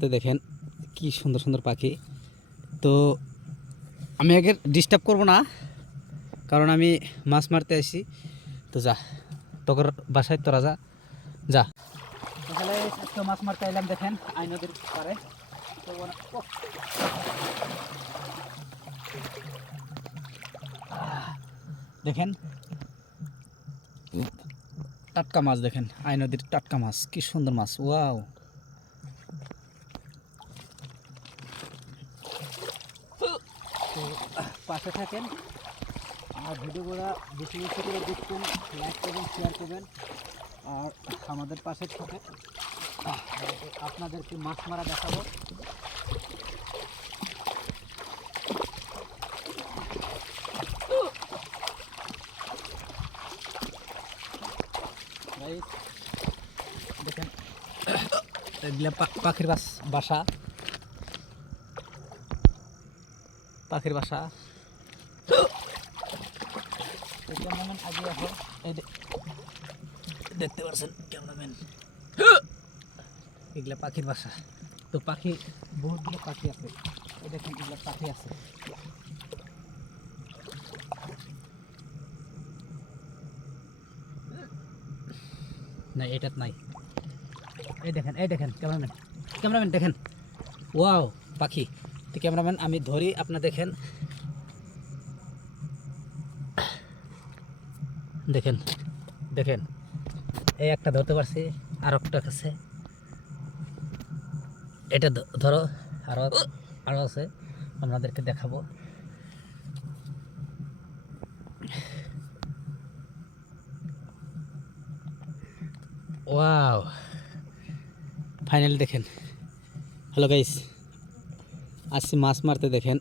তো দেখেন কি সুন্দর সুন্দর পাখি। তো আমি আগে ডিস্টার্ব করব না, কারণ আমি মাছ মারতে আসি। তো যা তোর বাসায় তোরা যা যা। তাহলে আজকে মাছ মারতে এলাম, দেখেন আই নদীর পাড়ে। তো দেখেন টাটকা মাছ, দেখেন আই নদীর টাটকা মাছ, কি সুন্দর মাছ, ওয়াও। তো পাশে থাকেন, আর ভিডিওগুলো বেশি বেশি করে দেখবেন, লাইক করবেন, শেয়ার করবেন, আর আমাদের পাশে থাকেন। আপনাদেরকে মাছ মারা দেখাবো। দেখেন এগুলা পাখির বাসা, পাখির বাসা। ক্যামেরাম্যান আগে আসো, এই দেখতে পাচ্ছেন ক্যামেরাম্যান, এগুলা পাখির বাসা। তো পাখি বহুতগুলো পাখি আছে, এই দেখেন এগুলা পাখি আছে। না এটাত নাই, এই দেখেন এই দেখেন ক্যামেরাম্যান, ক্যামেরাম্যান দেখেন, ওয়াও পাখি। তো ক্যামেরাম্যান আমি ধরি, আপনার দেখেন, দেখেন দেখেন এই একটা ধরতে পারছি, আর একটা কাছে, এটা ধরো, আরো আরো আছে, আপনাদেরকে দেখাবো। ওয়াও ফাইনালি দেখেন। হ্যালো গাইস, আসছি মাছ মারতে, দেখেন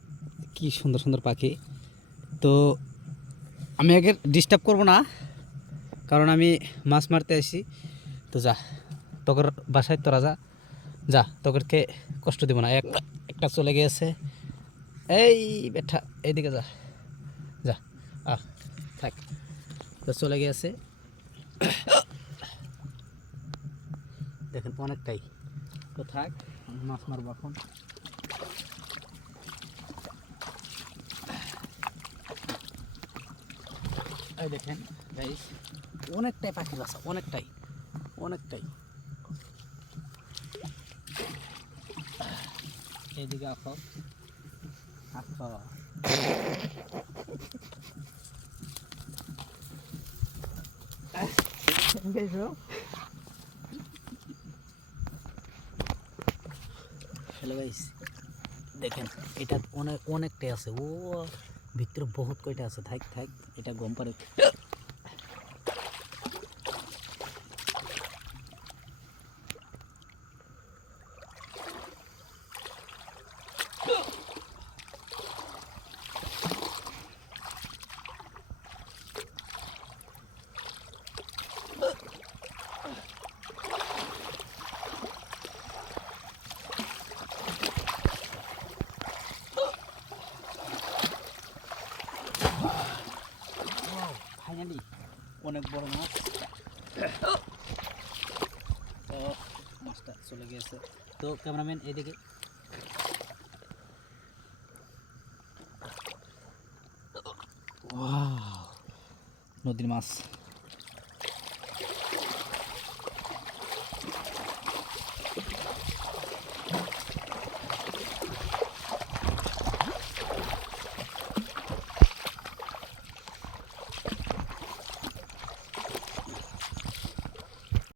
কি সুন্দর সুন্দর পাখি। তো আমি আগে ডিস্টার্ব করব না, কারণ আমি মাছ মারতে আসি। তো যা তোর বাসায় তোরা যা যা, তোকে কষ্ট দিব না। একটা চলে গিয়েছে, এই বেটা এইদিকে যা যা, আহ থাক। তো চলে গিয়েছে, দেখেন অনেকটাই। তো থাক, মাছ মারবো এখন। এই দেখেন গাইস, অনেকটাই পাখি বাসা, অনেকটাই অনেকটাই। এইদিকে আসো আসো, হ্যালো গাইস, দেখেন এটা অনেকটাই আছে, ও ভিতরে বহুত কয়টা আছে, থাক থাক এটা গম পারে। ফাইনালি অনেক বড় মাছ। তো মাছটা চলে গিয়েছে। তো ক্যামেরাম্যান এদিকে, ওয়াও নদীর মাছ।